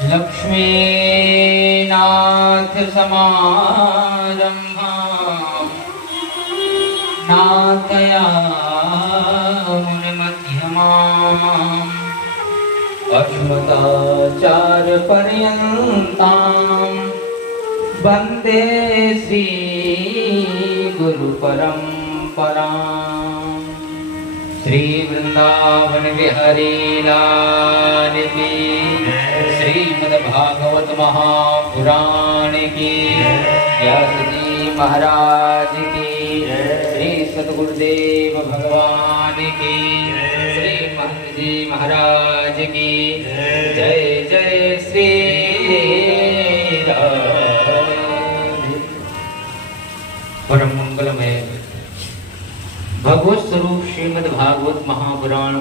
लक्ष्मीनाथ समारंभा नाथयामुनिमध्यमाम् अस्मदाचार्यपर्यन्ताम् वन्दे श्री गुरुपरम्पराम्। श्री वृंदावन बिहारी लाल की, श्रीमद्भागवत महापुराण की, व्यास जी महाराज की, श्री सद्गुरुदेव भगवान की, श्री महंत जी महाराज की जय जय श्री राधे। परम मंगलमय भगवत स्वरूप श्रीमद् भागवत महापुराण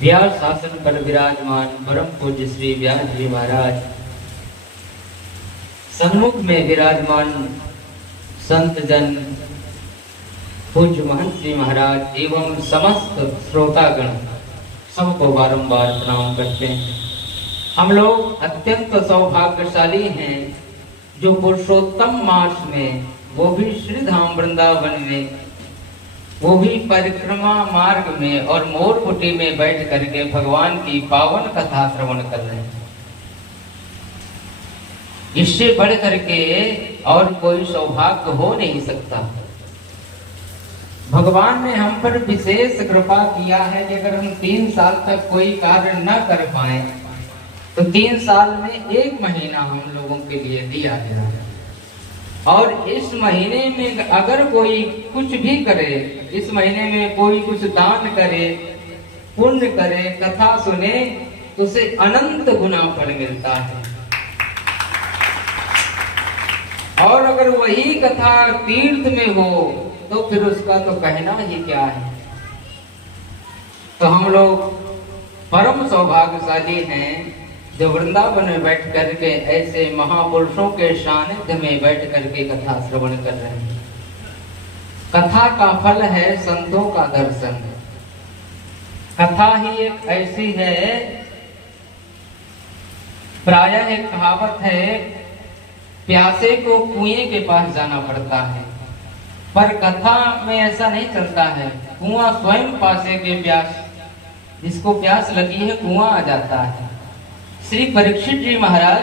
व्यास शासन पर विराजमान परम पूज्य श्री व्यास जी महाराज, सन्मुख में विराजमान संत जन, पूज्य महंत जी महाराज एवं समस्त श्रोतागण सबको बारंबार प्रणाम करते हैं। हम लोग अत्यंत सौभाग्यशाली हैं जो पुरुषोत्तम मास में, वो भी श्री धाम वृंदावन में, वो भी परिक्रमा मार्ग में और मोरकुटी में बैठ करके भगवान की पावन कथा श्रवण कर रहे हैं। इससे बढ़ करके और कोई सौभाग्य हो नहीं सकता। भगवान ने हम पर विशेष कृपा किया है कि अगर हम 3 साल तक कोई कार्य न कर पाए तो 3 साल में 1 महीना हम लोगों के लिए दिया गया है। और इस महीने में अगर कोई कुछ भी करे, इस महीने में कोई कुछ दान करे, पुण्य करे, कथा सुने, तो उसे अनंत गुना फल मिलता है। और अगर वही कथा तीर्थ में हो तो फिर उसका तो कहना ही क्या है। तो हम लोग परम सौभाग्यशाली हैं जो वृंदावन में बैठ करके ऐसे महापुरुषों के सानिध्य में बैठ करके कथा श्रवण कर रहे हैं। कथा का फल है संतों का दर्शन। कथा ही एक ऐसी है, प्रायः एक कहावत है, प्यासे को कुएं के पास जाना पड़ता है, पर कथा में ऐसा नहीं चलता है। कुआं स्वयं पासे के प्यास, जिसको प्यास लगी है कुआं आ जाता है। श्री परीक्षित जी महाराज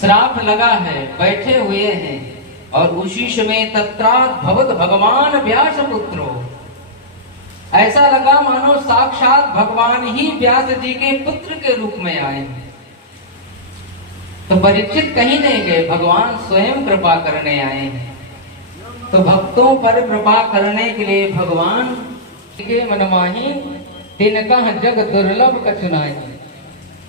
श्राप लगा है, बैठे हुए हैं, और उसी समय तत्रात् भवत भगवान व्यास पुत्रो, ऐसा लगा मानो साक्षात भगवान ही व्यास जी के पुत्र के रूप में आए। तो परीक्षित कहीं नहीं गए, भगवान स्वयं कृपा करने आए हैं। तो भक्तों पर कृपा करने के लिए भगवान के मनमाही तिनका जग दुर्लभ कछुनाई,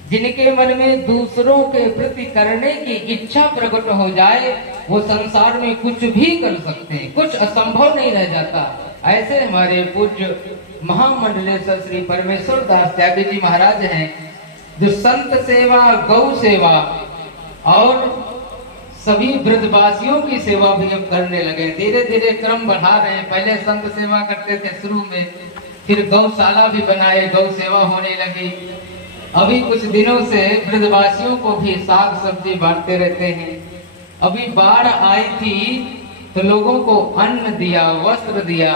जिनके मन में दूसरों के प्रति करने की इच्छा प्रकट हो जाए वो संसार में कुछ भी कर सकते हैं, कुछ असंभव नहीं रह जाता। ऐसे हमारे पूज्य महामंडलेश्वर श्री परमेश्वर दास त्यागी जी महाराज हैं, जो संत सेवा, गौ सेवा और सभी ब्रजवासियों की सेवा भी अब करने लगे। धीरे धीरे क्रम बढ़ा रहे हैं। पहले संत सेवा करते थे शुरू में, फिर गौशाला भी बनाए, गौ सेवा होने लगी। अभी कुछ दिनों से ब्रजवासियों को भी साग सब्जी बांटते रहते हैं। अभी बाढ़ आई थी तो लोगों को अन्न दिया, वस्त्र दिया।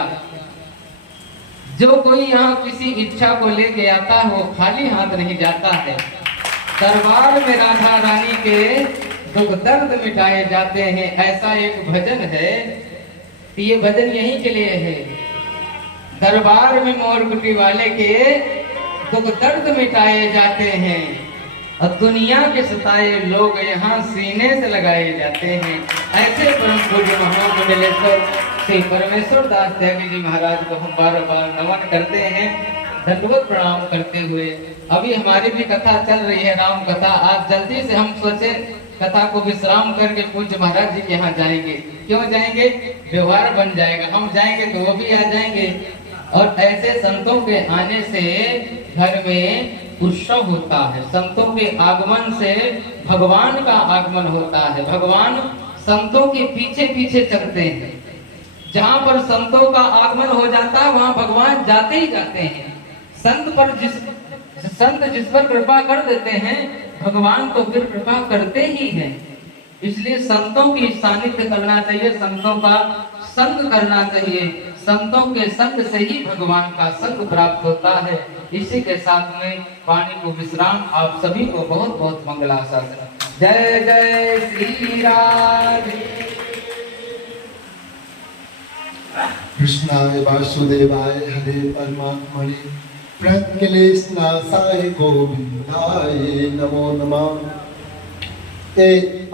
जो कोई यहाँ किसी इच्छा को लेके आता है वो खाली हाथ नहीं जाता है। दरबार में राधा रानी के दुख दर्द मिटाए जाते हैं, ऐसा एक भजन है। ये भजन यहीं के लिए है। दरबार में मोरकुटी वाले के दुख दर्द मिटाए जाते हैं और दुनिया के सताए लोग यहाँ सीने से लगाए जाते हैं। ऐसे परम पूज्य महामंडलेश्वर श्री परमेश्वर दास त्यागी जी महाराज को हम बार बार नमन करते हैं, दंडवत प्रणाम करते हुए। अभी हमारी भी कथा चल रही है, राम कथा। आज जल्दी से हम सोचे कथा को विश्राम करके पूज्य महाराज जी के यहाँ जाएंगे। क्यों जाएंगे? व्यवहार बन जाएगा। हम जाएंगे तो वो भी आ जाएंगे। और ऐसे संतों के आने से घर में उत्सव होता है। संतों के आगमन से भगवान का आगमन होता है। भगवान संतों के पीछे पीछे चलते हैं। जहाँ पर संतों का आगमन हो जाता है वहाँ भगवान जाते ही जाते हैं। संत पर संत जिस पर कृपा कर देते हैं भगवान तो फिर कृपा करते ही हैं। इसलिए संतों की सानिध्य करना चाहिए, संतों का संग करना चाहिए। संतों के संग से ही भगवान का संग प्राप्त होता है। इसी के साथ में वाणी को विश्राम। आप सभी को बहुत बहुत मंगलाशासन। जय जय श्री राधे। कृष्णाय वासुदेवाय हरे परमात्मने प्रणक्लेशनाशाय गोविंदाय नमो नमः।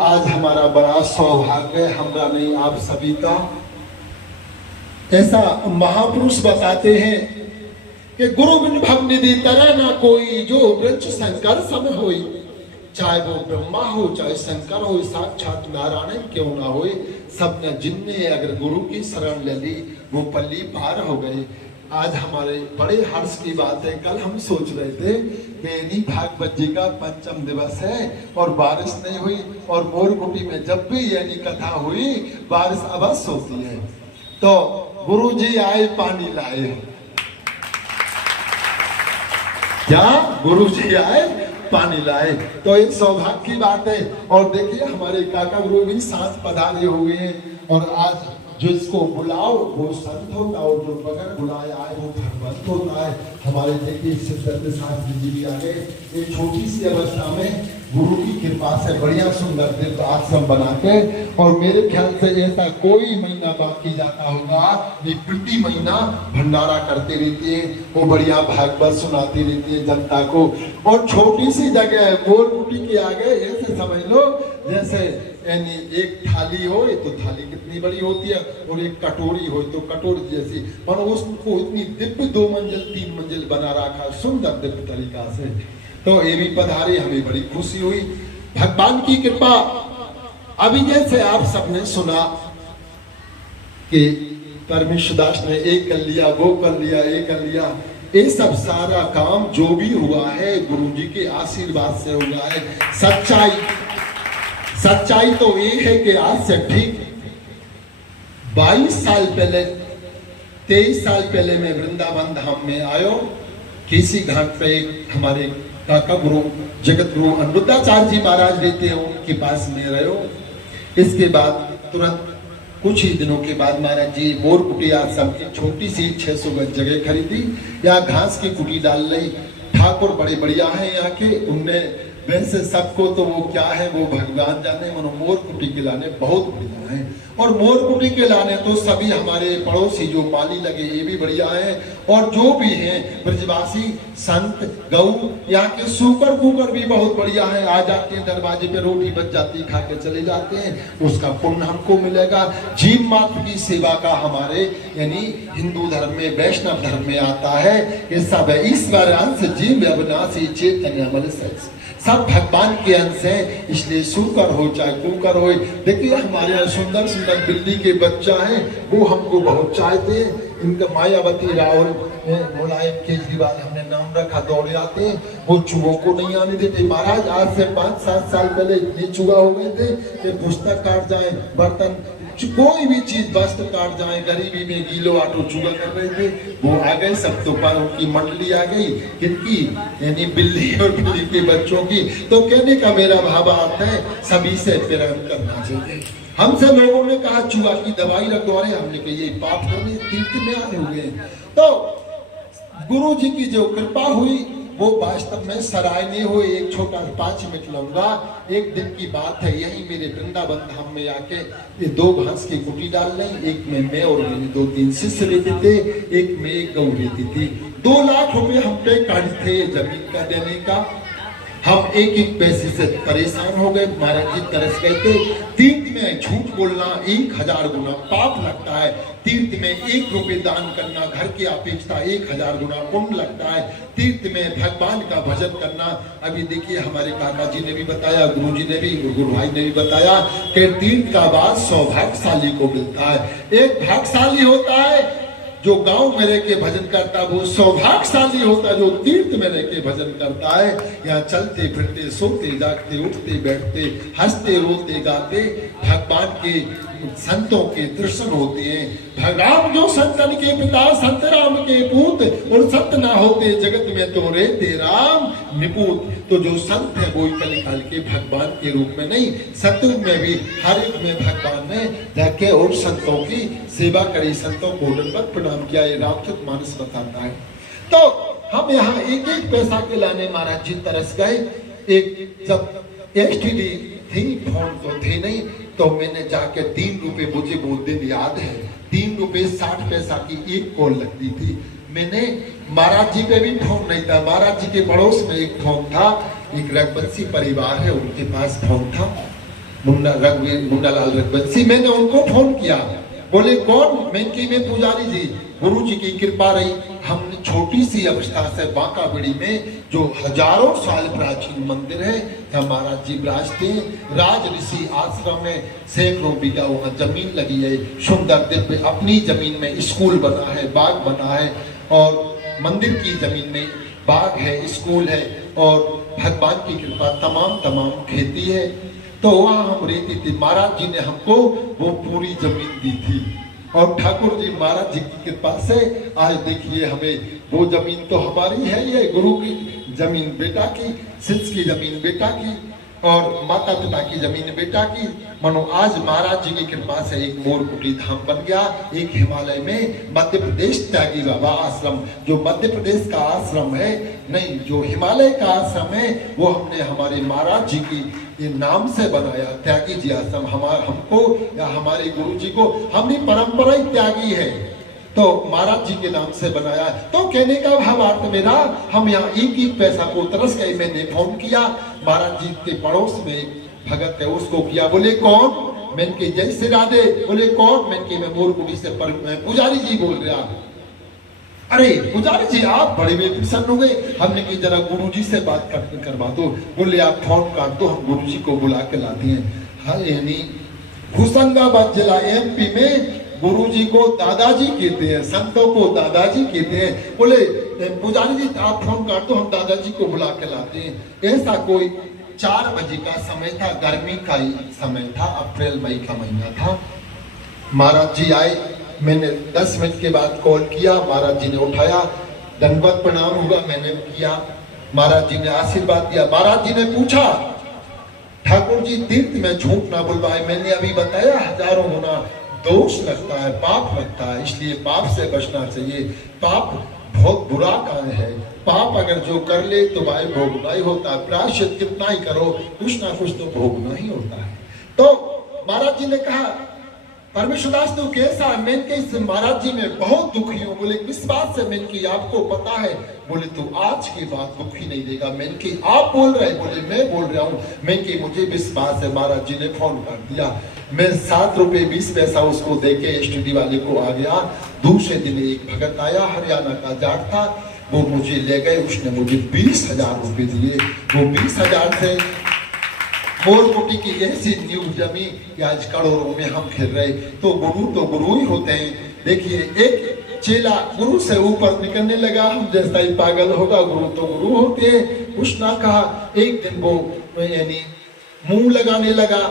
आज हमारा बड़ा सौभाग्य है, हमरा नहीं आप सभी का। ऐसा महापुरुष बताते हैं कि गुरु बिन भवनिधि तरह ना कोई, जो वृक्ष शंकर सम होई। चाहे वो ब्रह्मा हो चाहे शंकर हो, साक्षात नारायण क्यों ना होए, सबने जिनने अगर गुरु की शरण ले ली वो पल्ली पार हो गए। आज हमारे बड़े हर्ष की बात है, कल हम सोच रहे थे बेनी भागवत जी का पंचम दिवस है और बारिश नहीं हुई, और मोरकुटी में जब भी यानी कथा हुई बारिश अवश्य होती है। तो गुरु जी आए पानी लाए, क्या गुरु जी आए पानी लाए, तो एक सौभाग्य की बात है। और देखिए हमारे काका गुरु भी साथ पधारे हुए हैं, और आज जिसको बुलाओ वो संत होता है और जो बगैर बुलाए आए वो भगवंत होता है। हमारे देखिए सिद्धार्थ शास्त्री जी भी आ गए, एक छोटी सी अवस्था में गुरु की कृपा से बढ़िया सुंदर दिव्य आश्रम बना के, और मेरे ख्याल से ऐसा कोई महीना बाकी जाता होगा, ये प्रति महीना भंडारा करते रहती है, वो बढ़िया भागवत सुनाती रहती है जनता को। और छोटी सी जगह मोरकुटी के आगे ऐसे समझ लो जैसे यानी एक थाली हो तो थाली कितनी बड़ी होती है, और एक कटोरी हो तो कटोरी जैसी, पर उसको इतनी दिव्य 2 मंजिल 3 मंजिल बना रखा सुंदर दिव्य तरीका से। तो ये भी पधारे, हमें बड़ी खुशी हुई, भगवान की कृपा। अभी जैसे आप सबने सुना कि परमेश्वर दास ने एक कर लिया, वो कर लिया, ये कर लिया, ये सब सारा काम जो भी हुआ है गुरु जी के आशीर्वाद से हुआ है। सच्चाई तो ये है कि आज से ठीक 22 साल पहले, 23 साल पहले मैं वृंदावन धाम में आयो। किसी घाट पे हमारे काका गुरु जगत गुरु अनिरुद्धाचार्य जी महाराज रहते हैं, उनके पास में रहो। इसके बाद तुरंत कुछ ही दिनों के बाद महाराज जी मोरकुटी आश्रम की छोटी सी 600 गज जगह खरीदी, या घास की कुटी डाल ली। ठाकुर बड़े बढ़िया है यहाँ के, उनने वैसे सबको तो वो क्या है वो भगवान जाने, मनो मोरकुटी के लाने बहुत बढ़िया है। और मोरकुटी के लाने तो सभी हमारे पड़ोसी जो पाली लगे ये भी बढ़िया है, और जो भी हैं ब्रजवासी संत गऊ यहाँ के सूकर कुकर भी बहुत बढ़िया है। आ जाते हैं दरवाजे पे, रोटी बच जाती, खा के चले जाते हैं, उसका पुण्य हमको मिलेगा। जीव मात्र की सेवा का हमारे यानी हिंदू धर्म में वैष्णव धर्म में आता है कि सब ईश्वर अंश जीव अविनाशी चैतन्य अमल सच, सब भगवान के अंश हैं। इसलिए सूकर हो चाहे कुकर हो, देखिए हमारे यहाँ सुंदर सुंदर बिल्ली के बच्चा है, वो हमको बहुत चाहते हैं। इनका मायावती राहुल मुलायम केजरीवाल हमने नाम रखा, दौड़े आते हैं, वो चूहों को नहीं आने देते। महाराज आज से 5-7 साल पहले इतने चूहा हो गए थे कि पुस्तक काट जाए, बर्तन, कोई भी चीज वस्त्र काट जाए, गरीबी में गीलो आटो चूहा कर रहे थे, वो आ गए सब। तो पर उनकी मंडली आ गई, किनकी यानी बिल्ली और बिल्ली के बच्चों की। तो कहने का मेरा भावार्थ है सभी से प्रेम करना चाहिए। हमसे लोगों ने कहा चूहा की दवाई लगवा रहे, हमने कहा ये पाप करने तीर्थ में आए हुए। तो गुरु जी की जो कृपा हुई वो वास्तव में सराहनीय हुई। एक छोटा 5 मिनट लूंगा। एक दिन की बात है, यही मेरे वृंदावन धाम में आके ये 2 घास की कुटी डाल ली, एक में मैं और मेरे 2-3 शिष्य रहते थे, एक में एक गौ रहती थी। 2 लाख रुपए हम पे काट थे जमीन का देने का। हम एक पैसे से परेशान हो गए, महाराज जी तरस गए थे। तीर्थ में झूठ बोलना 1000 गुना पाप लगता है। तीर्थ में 1 रुपए दान करना घर की अपेक्षा 1000 गुना पुण्य लगता है। तीर्थ में भगवान का भजन करना, अभी देखिए हमारे काका जी ने भी बताया, गुरु जी ने भी, गुरु भाई ने भी बताया कि तीर्थ का वास सौभाग्यशाली को मिलता है। एक भाग्यशाली होता है जो गांव में रह के भजन करता वो सौभाग्यशाली होता है, जो तीर्थ में रह के भजन करता है। यहाँ चलते फिरते सोते जागते उठते बैठते हंसते रोते गाते भगवान के संतों के दर्शन होते हैं। राम जो संतन के पिता संत राम के पूत, और संत ना होते जगत में तो रहते राम निपूत। तो जो संत है वो कलिकाल के भगवान के रूप में नहीं, सतयुग में भी हर एक में भगवान ने जाके और संतों की सेवा करी, संतों को दंडवत प्रणाम किया। ये रामचरितमानस बताता है। तो हम यहाँ एक एक पैसा के लाने महाराज जी तरस गए। एक जब एसटीडी थी, फोन तो थे नहीं, तो मैंने जाके 3 रुपए, मुझे वो दिन याद है, 3 रुपए 60 पैसा की एक कॉल लगती थी। मैंने महाराज जी पे भी फोन नहीं था, महाराज जी के पड़ोस में एक फोन था, एक रघुवंशी परिवार है उनके पास फोन था, मुन्नालाल रघुवंशी। मैंने उनको फोन किया, बोले कौन? मैं पुजारी जी, गुरु जी की कृपा रही, हमने छोटी सी अवस्था से बांका बिड़ी में जो हजारों साल प्राचीन मंदिर है, महाराज जी विराजते हैं। राज ऋषि आश्रम में सैकड़ों बीघा वहाँ जमीन लगी है, सुंदर दिव्य अपनी जमीन में स्कूल बना है, बाग बना है, और मंदिर की जमीन में बाग है, स्कूल है, और भगवान की कृपा तमाम खेती है। तो वहाँ हम रहते थे। महाराज जी ने हमको वो पूरी जमीन दी थी, और ठाकुर जी महाराज जी की कृपा से आज देखिए हमें वो जमीन तो हमारी है, ये गुरु की जमीन बेटा की, शिष्य की जमीन बेटा की, और माता पिता की जमीन बेटा की। मानो आज महाराज जी की कृपा से एक मोरकुटी धाम बन गया। एक हिमालय में मध्य प्रदेश त्यागी बाबा आश्रम, जो मध्य प्रदेश का आश्रम है नहीं, जो हिमालय का आश्रम है, वो हमने हमारे महाराज जी की ये नाम से बनाया, त्यागी जी आश्रम। हमको या हमारे गुरु जी को, हमारी परंपरा ही त्यागी है, तो महाराज जी के नाम से बनाया। तो कहने का भाव अर्थ मेरा, हम यहाँ एक पैसा को तरस गए। मैंने फोन किया, महाराज जी के पड़ोस में एक भगत है, उसको किया, बोले कौन? मैंने की जय श्री राधे। बोले कौन? मैंने की मैं मोरकुटी से पुजारी जी बोल रहा। अरे पुजारी जी आप बड़े प्रसन्न हो गए। हमने की जरा गुरुजी से बात करवा दो। बोले आप फोन काट दो, हम गुरुजी को बुला के लाते हैं। हाँ, यानी होशंगाबाद जिला एमपी में गुरुजी को दादाजी कहते हैं, संतों को दादाजी कहते हैं। बोले पुजारी जी आप फोन काट दो, हम दादाजी को बुला के लाते हैं। ऐसा कोई 4 बजे का समय था, गर्मी का ही समय था, अप्रैल मई का महीना था। महाराज जी आए, मैंने 10 मिनट के बाद कॉल किया, महाराज जी ने उठाया, दंडवत प्रणाम हुआ, मैंने किया। महाराज जी ने आशीर्वाद दिया। महाराज जी ने पूछा, ठाकुर जी तीर्थ में झूठ ना बुलवाए। मैंने अभी बताया हजारों गुना दोष लगता है, पाप लगता है, इसलिए पाप से बचना चाहिए। पाप बहुत बुरा काम है, पाप अगर जो कर ले तो भाई भोगना ही होता है। प्रायश्चित कितना ही करो, कुछ ना कुछ तो भोगना ही होता है। तो महाराज जी ने कहा, परमेश्वरदास तू कैसा? मैंने के इस महाराज जी में बहुत दुखी हूँ। बोले किस बात से? मैंने की आपको पता है? बोले तू आज के बाद दुखी नहीं देगा। मैंने की आप बोल रहे? बोले मैं बोल रहा हूँ। मैंने की मुझे विश्वास है। महाराज जी ने फोन कर दिया, मैं 7 रुपए 20 पैसा उसको देके एसटीडी वाले को आ गया। दूसरे दिन एक भगत आया, हरियाणा का जाट था, वो मुझे ले गए, उसने मुझे 20,000 रुपए दिए। वो 20,000 से मोरकुटी की ऐसी न्यूज जमी कि आज करोड़ों में हम खेल रहे। तो गुरु ही होते हैं। देखिए एक चेला गुरु से ऊपर निकलने लगा, हम जैसा ही पागल होगा, गुरु तो गुरु होते हैं। कुछ ना कहा, एक दिन वो यानी मुंह लगाने लगा,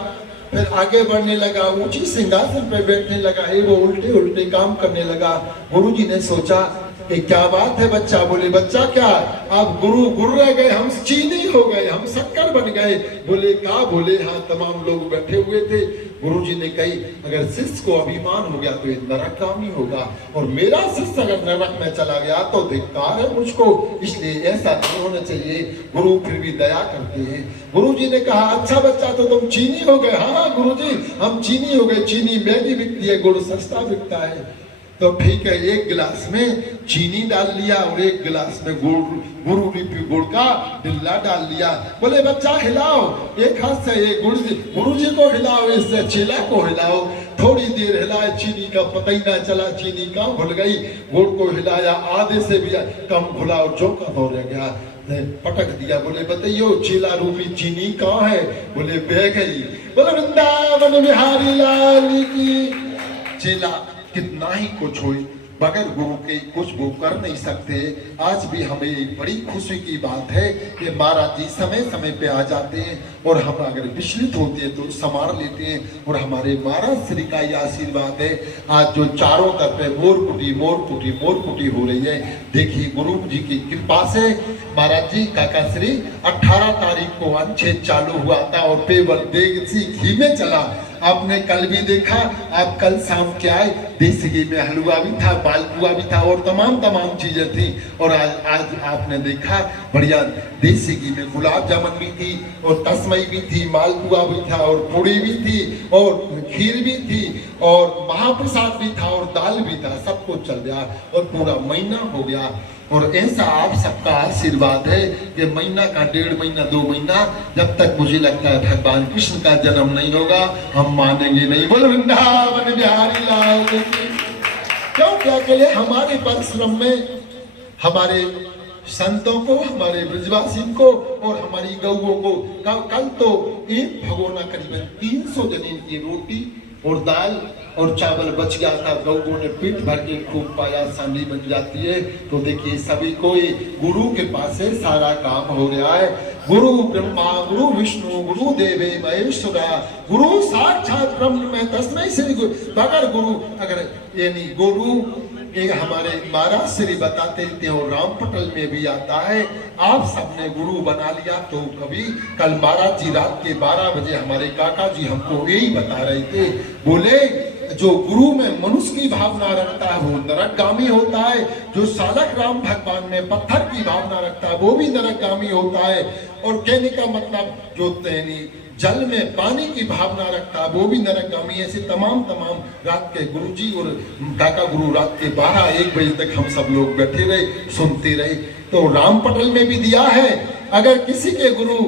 फिर आगे बढ़ने लगा, ऊंची सिंहासन पे बैठने लगा, वो उल्टे उल्टे काम करने लगा। गुरुजी ने सोचा कि क्या बात है बच्चा? बोले बच्चा क्या, आप गुरु रह गए, हम चीनी हो गए, हम शक्कर बन गए। बोले क्या? बोले हाँ, तमाम लोग बैठे हुए थे। गुरुजी ने कही, अगर शिष्य को अभिमान हो गया तो ये नरक काम ही होगा, और मेरा शिष्य अगर नरक में चला गया तो धिक्कार है मुझको, इसलिए ऐसा नहीं होना चाहिए। गुरु फिर भी दया करते हैं। गुरुजी ने कहा, अच्छा बच्चा तो तुम चीनी हो गए? हाँ गुरुजी हम चीनी हो गए, चीनी महंगी बिकती है, गुड़ सस्ता बिकता है। तो ठीक है, एक गिलास में चीनी डाल लिया और एक गिलास में गुड़ का डिल्ला डाल लिया। बोले बच्चा हिलाओ, एक हाथ से ये गुरुजी को हिलाओ, इससे चेला को हिलाओ। थोड़ी देर हिलाए, चीनी का पता ही ना चला, चीनी कम घुल गई। गुड़ को हिलाया, आधे से भी कम घुला और जो का हो रह गया, पटक दिया। बोले बताइयो चेला रूपी चीनी कहाँ है? बोले बह गई। बोले वृंदावन बिहारी लाल की। चेला कितना ही कुछ हो, बगैर गुरु के कुछ वो कर नहीं सकते। आज भी हमें बड़ी खुशी की बात है कि महाराज जी समय समय पे आ जाते हैं और हम अगर विचलित होते हैं तो संभाल लेते हैं। और हमारे महाराज श्री का ये आशीर्वाद है। आज जो चारों तरफ मोरकुटी मोरकुटी मोरकुटी हो रही है, देखिए गुरु जी की कृपा से महाराज जी काका श्री 18 तारीख को अनुच्छेद चालू हुआ था और पेवर देसी घी में चला। आपने कल भी देखा, आप कल शाम के आए, देसी घी में हलवा भी था, मालपुआ भी था और तमाम चीजें थी। और आज आपने देखा बढ़िया देसी घी में गुलाब जामुन भी थी और तस्मई भी थी, मालपुआ भी था और पूड़ी भी थी और खीर भी थी और महाप्रसाद भी था और दाल भी था। सब कुछ चल गया और पूरा महीना हो गया। और ऐसा आप सबका आशीर्वाद है कि महीना का 1.5 महीना 2 महीना, जब तक मुझे लगता है भगवान कृष्ण का जन्म नहीं होगा हम मानेंगे नहीं। बोल वृंदावन बिहारी लाल की। क्यों क्या कहे, हमारे परिश्रम में हमारे संतों को, हमारे ब्रजवासी को और हमारी गौओं को कल तो एक भगोना करीबन 300 जनीन की रोटी और दाल और चावल बच गया था। गौओं ने पेट भर के खूब पाया, सांडी बन जाती है। तो देखिए सभी को गुरु के पास से सारा काम हो रहा है। गुरु ब्रह्मा गुरु विष्णु गुरु देवे महेश्वरा, गुरु साक्षात ब्रह्म में तस्मै श्री गुरु। बगैर गुरु अगर यानी गुरु एक हमारे महाराज श्री बताते थे और रामपटल में भी आता है, आप सबने गुरु बना लिया तो कभी। कल महाराज जी रात के 12 बजे हमारे काका जी हमको यही बता रहे थे, बोले जो गुरु में मनुष्य की भावना रखता है वो नरकगामी होता है, जो सालक राम भगवान में पत्थर की भावना रखता है वो भी नरकगामी होता है। और कहने का मतलब जो जल में पानी की भावना रखता है वो भी नरकगामी। ऐसे तमाम रात के गुरुजी और काका गुरु रात के 12-1 बजे तक हम सब लोग बैठे रहे, सुनते रहे। तो रामपटल में भी दिया है, अगर किसी के गुरु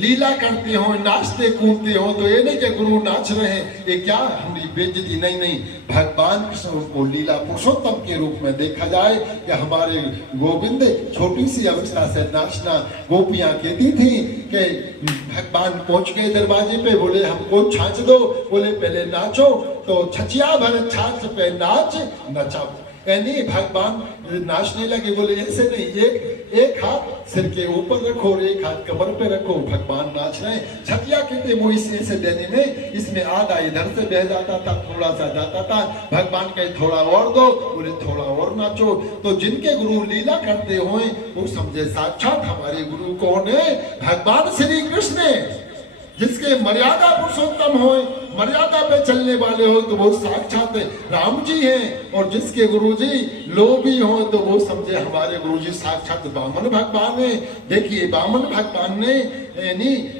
लीला करते हो, नाचते कूदते हो, तो ये नहीं कि गुरु नाच रहे हैं, ये क्या हमारी बेइज्जती नहीं। भगवान कृष्ण को लीला पुरुषोत्तम के रूप में देखा जाए कि हमारे गोविंद छोटी सी अवस्था से नाचना। गोपियां कहती थी कि भगवान पहुंच गए दरवाजे पे, बोले हमको छाछ दो, बोले पहले नाचो, तो छचिया भर छाछ पे नाच नचा। यानी भगवान नाचने लगे, बोले ऐसे नहीं, एक हाथ सिर के ऊपर रखो और एक हाथ कमर पे रखो, भगवान नाच रहे हैं। छतिया कहते वो ऐसे देने में इसमें आधा इधर से बह जाता था, थोड़ा सा जाता था। भगवान कहे थोड़ा और दो, बोले थोड़ा और नाचो। तो जिनके गुरु लीला करते हुए वो समझे साक्षात हमारे गुरु कौन है, भगवान श्री कृष्ण। जिसके मर्यादा पुरुषोत्तम हो, मर्यादा पे चलने वाले हो तो वो साक्षात राम जी हैं। और जिसके गुरुजी लोभी हो तो वो समझे हमारे गुरुजी साक्षात वामन भगवान है। देखिए वामन भगवान ने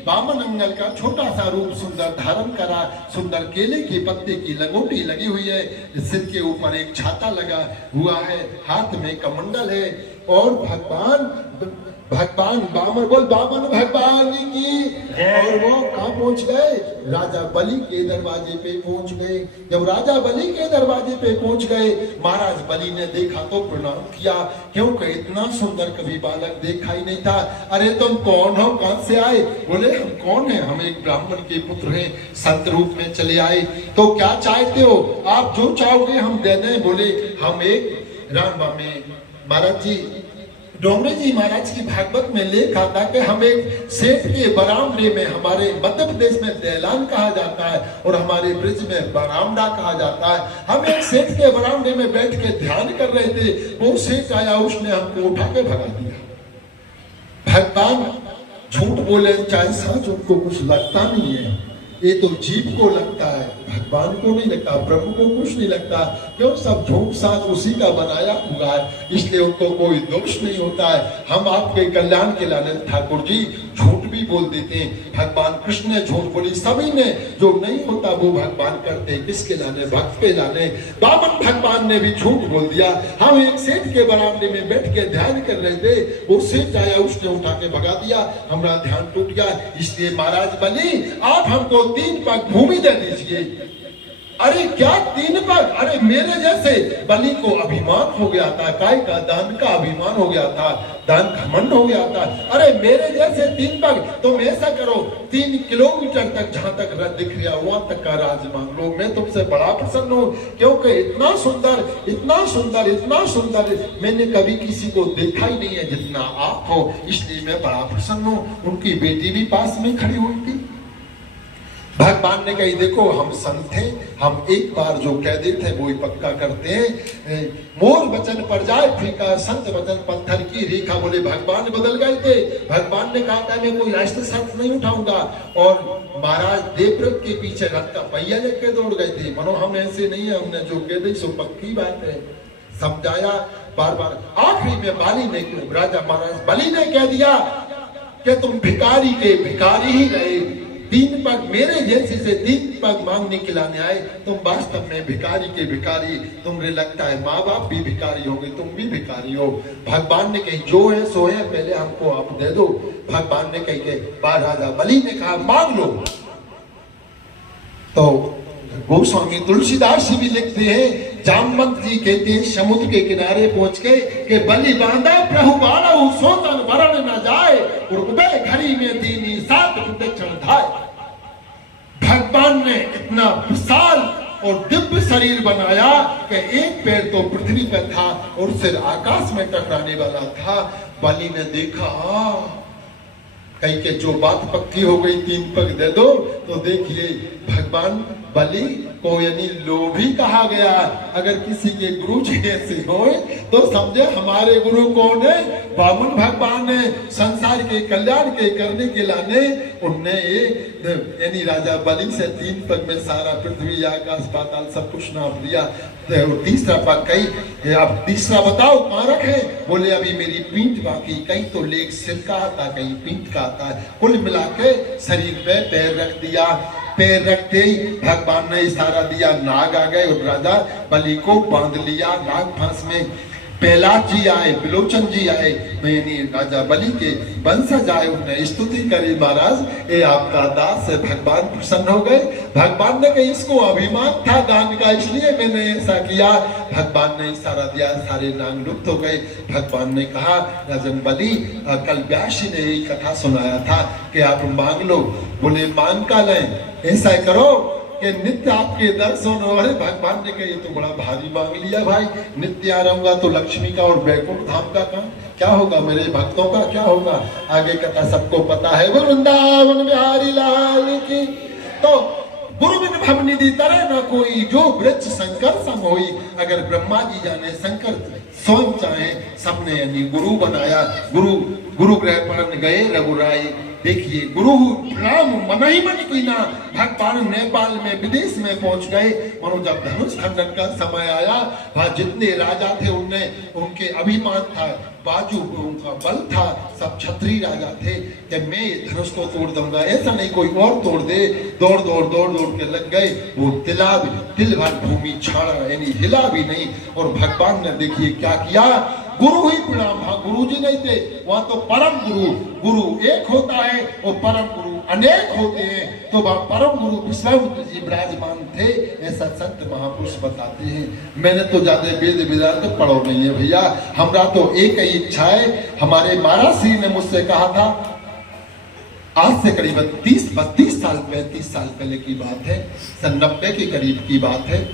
वामन अंगल का छोटा सा रूप सुंदर धारण करा। सुंदर केले के पत्ते की लंगोटी लगी हुई है, सिर के ऊपर एक छाता लगा हुआ है, हाथ में कमंडल है। और भगवान वामन बोल वामन भगवान की। और वो कहाँ पहुंच गए, राजा बलि के दरवाजे पे पहुंच गए। जब राजा बलि के दरवाजे पे पहुंच गए, महाराज बलि ने देखा तो प्रणाम किया, क्योंकि इतना सुंदर कभी बालक देखा ही नहीं था। अरे तुम कौन हो, कहां से आए? बोले हम कौन है, हम एक ब्राह्मण के पुत्र हैं, संत रूप में चले आए। तो क्या चाहते हो, आप जो चाहोगे हम दे दें। बोले हम एक राम में महाराज जी डोंगरे जी महाराज की भागवत में लेख आता कि हम एक सेठ के बरामदे में, हमारे मध्य प्रदेश में दहलान कहा जाता है और हमारे ब्रिज में बरामदा कहा जाता है। हम एक सेठ के बरामदे में बैठ के ध्यान कर रहे थे, वो सेठ आया, उसने हमको उठा के भगा दिया। भगवान झूठ बोले चाहे सच, उनको कुछ लगता नहीं है। ये तो जीव को लगता है, भगवान को नहीं लगता, प्रभु को कुछ नहीं लगता। क्यों, सब झूठ साथ उसी का बनाया हुआ है, इसलिए उनको कोई दोष नहीं होता है। हम आपके कल्याण के लाने ठाकुर जी झूठ भी बोल देते हैं। भगवान कृष्ण ने झूठ बोली, सभी ने, जो नहीं होता वो भगवान करते, किसके लाने, भक्त के लाने। वामन भगवान ने भी झूठ बोल दिया। हम एक सेठ के बरामदे में बैठ के ध्यान कर रहे थे, वो सेठ आया, उसने उठा के भगा दिया, हमारा ध्यान टूट गया। इसलिए महाराज बलि आप हमको 3 पग भूमि दे दीजिए। अरे क्या 3 पग, अरे मेरे जैसे बलि को अभिमान हो गया था, काय का दान का अभिमान हो गया था, दान घमंड हो गया था। अरे मेरे जैसे 3 पग, तुम ऐसा करो 3 किलोमीटर तक जहां तक रथ दिख रहा वहां तक का राज मांग लो, मैं तुमसे बड़ा प्रसन्न हूं, क्योंकि इतना सुंदर, इतना सुंदर, इतना सुंदर मैंने कभी किसी को देखा ही नहीं है जितना आप हो, इसलिए मैं बड़ा प्रसन्न हूं। उनकी बेटी भी पास में खड़ी हुई थी। भगवान ने कही देखो हम संत हैं, हम एक बार जो कह देते हैं वो ही पक्का करते हैं। मोर वचन पर जाए फीका, संत वचन पत्थर की रेखा। बोले भगवान बदल गए थे। भगवान ने कहा था मैं कोई राष्ट्र शर्त नहीं उठाऊंगा, और महाराज देवव्रत के पीछे रथ का पहिया लेके दौड़ गए थे। मनो हम ऐसे नहीं है, हमने जो कह दी सो पक्की बात है, समझाया बार बार। आखिरी में बाली ने, राजा महाराज बलि ने कह दिया कि तुम भिखारी के भिखारी ही रहे, 3 पग मेरे जैसे से 3 पग मांगने खिलाने आए, तुम वास्तव में भिखारी के भिखारी। तुम्हें लगता है माँ बाप भी भिखारी होंगे, तुम भी भिखारी हो। भगवान ने कही जो है सो है, पहले हमको आप दे दो। भगवान ने कही के बार राजा बलि ने कहा मांग लो। तो गोस्वामी तुलसीदास जी भी लिखते हैं, जामवंत जी कहते हैं समुद्र के किनारे पहुंच के कि बलि बांधा प्रभु बाड़ा सोतन वरण न जाए, और उबे घड़ी में दीनी 7 प्रदक्षिण धाए। भगवान ने इतना विशाल और दिव्य शरीर बनाया कि एक पैर तो पृथ्वी पर था और सिर आकाश में टकराने वाला था। बलि ने देखा कहीं के जो बात पक्की हो गई 3 पग दे दो, तो देखिए भगवान बलि को यानी लोभी कहा गया। अगर किसी के गुरु जी ऐसे होए तो समझे हमारे गुरु कौन है, वामन भगवान है। संसार के कल्याण के करने के लाने उनने यानी राजा बलि से 3 पग में सारा पृथ्वी आकाश पाताल सब कुछ नाप दिया। तो तीसरा पग कही अब तीसरा बताओ कहाँ रखे, बोले अभी मेरी पीठ बाकी। कहीं तो लेग सिर का आता, कहीं पीठ का आता है, कुल मिला के शरीर पे पैर रख दिया। पैर रखते ही भगवान ने इशारा दिया, नाग आ गए और राजा बलि को बांध लिया नाग फांस में। प्रहलाद जी आए, विलोचन जी आए, यानी राजा बलि के वंशज आए, उन्हें स्तुति करी महाराज ये आपका दास है। भगवान प्रसन्न हो गए। भगवान ने कहा इसको अभिमान था दान का, इसलिए मैंने ऐसा किया। भगवान ने इशारा दिया, सारे नाग लुप्त हो गए। भगवान ने कहा राजन बलि कल व्यास ने यही कथा सुनाया था कि आप मांग लो। बोले मांग का लें, ऐसा करो कि नित्य आपके दर्शन हो। अरे भगवान ने कहा ये तो बड़ा भारी मांग लिया भाई, नित्य आ रहूंगा तो लक्ष्मी का और वैकुंठ धाम का क्या होगा, मेरे भक्तों का क्या होगा। आगे कथा सबको पता है। वृंदावन बिहारी लाल की। तो गुरु बिन भवनिधि तरह न कोई, जो वृक्ष शंकर सम होई। अगर ब्रह्मा जी जाने, शंकर स्वयं चाहे, सबने यानी गुरु बनाया। गुरु ग्रह पर गए रघुराई। देखिए गुरु राम मन ही मन की ना। भगवान नेपाल में विदेश में पहुंच गए। मनो जब धनुष खंडन का समय आया, वहां जितने राजा थे उनके अभिमान था, बाजू उनका बल था, सब क्षत्रिय राजा थे कि मैं ये धनुष को तोड़ दूंगा, ऐसा नहीं कोई और तोड़ दे। दौड़ के लग गए। वो तिल भर भूमि छाड़ा, यानी हिला भी नहीं। और भगवान ने देखिए क्या किया, गुरु ही प्रणाम। हाँ गुरु जी नहीं थे वहां, तो परम गुरु एक होता है और परम गुरु अनेक होते हैं। तो वहां परम गुरु विश्वामित्र जी विराजमान थे, ऐसा संत महापुरुष बताते हैं। मैंने तो ज्यादा वेद वेदांत तो पढ़ो नहीं है भैया, हमरा तो एक ही इच्छा है। हमारे महाराज श्री ने मुझसे कहा था, आज से करीबन 30-32 साल 35 साल पहले की बात है, सन 90 के करीब की बात है,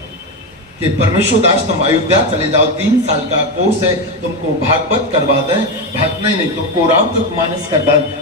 कि परमेश्वर दास तुम अयोध्या चले जाओ, 3 साल का कोर्स है, तुमको भागवत करवा दें। नहीं तुमको रामचरितमानस का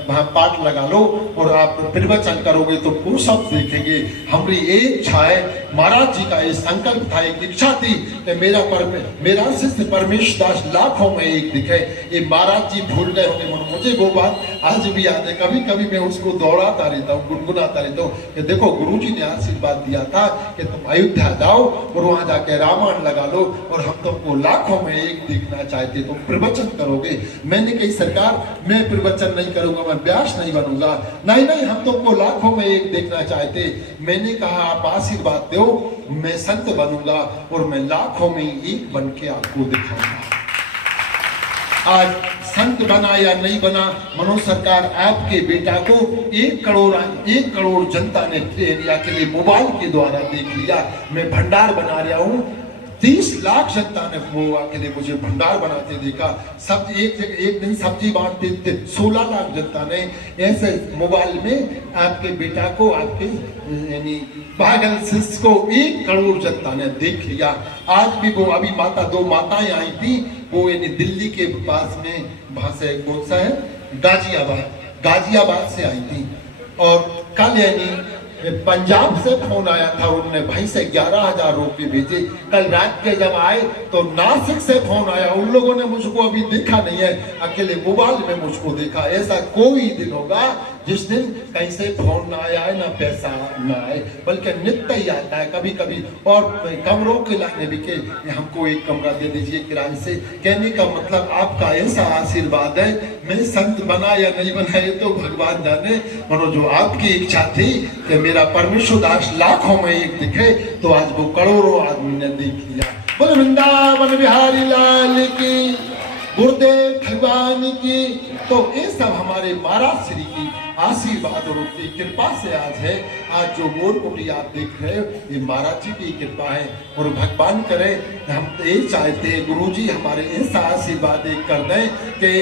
वहां पाठ लगा लो और आप प्रवचन करोगे तो वो सब देखेंगे। हमारी एक इच्छा है, महाराज जी का ये संकल्प था, एक इच्छा थी कि मेरा शिष्य परमेश्वर दास लाखों में एक दिखे। ये महाराज जी भूल गए होंगे, मुझे वो बात आज भी याद है। कभी कभी मैं उसको दौड़ाता रहता हूँ, गुनगुनाता रहता हूँ कि देखो गुरु जी ने आशीर्वाद दिया था कि तुम अयोध्या जाओ और वहां जाके रामायण लगा लो और हम तुमको लाखों में एक देखना चाहते, तुम प्रवचन करोगे। मैंने कही सरकार मैं प्रवचन नहीं करूंगा, मैं व्यास नहीं बनूंगा। नहीं हम तुमको लाखों में एक देखना चाहते। मैंने कहा आप आशीर्वाद दो, मैं संत बनूंगा और मैं लाखों में एक बन के आपको दिखाऊंगा। आज संत बना या नहीं बना, मनोज सरकार आपके बेटा को 1 करोड़ जनता ने इंडिया के लिए मोबाइल के द्वारा देख लिया। मैं भंडार बना रहा हूँ, 30 लाख जनता ने मोबाइल के लिए मुझे भंडार बनाते देखा। सब एक दिन सब्जी बांटते थे, 16 लाख जनता ने ऐसे मोबाइल में आपके बेटा को, आपके यानी पागल शिष्य को 1 करोड़ जनता ने देख लिया। आज भी वो अभी दो माताएं आई थी, वो यानी दिल्ली के पास में, वहां से कौन सा है, गाजियाबाद से आई थी। और कल यानी पंजाब से फोन आया था, उन्होंने भाई से 11,000 रुपये भेजे। कल रात के जब आए तो नासिक से फोन आया, उन लोगों ने मुझको अभी देखा नहीं है, अकेले मोबाइल में मुझको देखा। ऐसा कोई दिन होगा जिस दिन कहीं से फोन ना आया है, ना पैसा ना आए, बल्कि नित्य ही आता है कभी कभी। और कमरों के लाने भी के हमको 1 कमरा दे दीजिए किराए से। कहने का मतलब आपका ऐसा आशीर्वाद है। मैं संत बना या नहीं बना ये तो भगवान जाने, मनो जो आपकी इच्छा थी कि मेरा परमेश्वर दास लाखों में एक दिखे, तो आज वो करोड़ों आदमी ने देख लिया। बोल वृंदावन बिहारी लाल की, गुरुदेव भगवान की। तो ये सब हमारे महाराज श्री की आशीर्वाद और उनकी कृपा से आज है। आज जो मोरकुटी आप देख रहे हो, ये महाराज जी की कृपा है। और भगवान करे, हम तो ये चाहते हैं गुरुजी हमारे ऐसा आशीर्वाद कर दें कि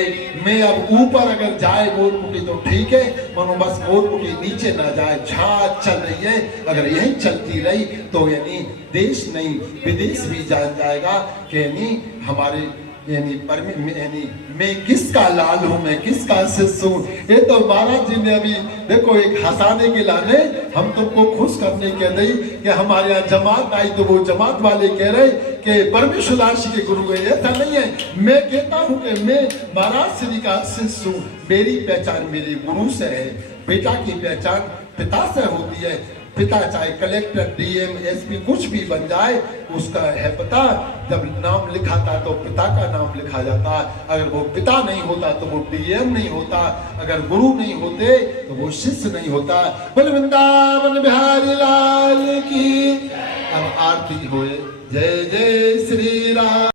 मैं अब ऊपर अगर जाए मोरकुटी तो ठीक है, मनो बस मोरकुटी नीचे ना जाए। झांझ चल रही है, अगर यही चलती रही तो यानी देश नहीं विदेश भी जान जाएगा कि यानी हमारे यानी मैं किसका लाल हूं, मैं किसका शिष्य हूं। ये तो महाराज जी ने अभी देखो एक हंसाने के लाने, हम तुमको खुश करने के नहीं कि हमारे यहाँ जमात आई तो वो जमात वाले कह रहे कि परमेश्वर दास के गुरु गए। ऐसा नहीं है, मैं कहता हूं कि मैं महाराज श्री का शिष्य हूं। मेरी पहचान मेरे गुरु से है। बेटा की पहचान पिता से होती है। पिता चाहे कलेक्टर, डीएम, एसपी कुछ भी बन जाए, उसका है पता। जब नाम लिखाता तो पिता का नाम लिखा जाता। अगर वो पिता नहीं होता तो वो डीएम नहीं होता। अगर गुरु नहीं होते तो वो शिष्य नहीं होता। बोल वृंदावन बिहारी लाल की। अब आरती होए। जय जय श्री राम।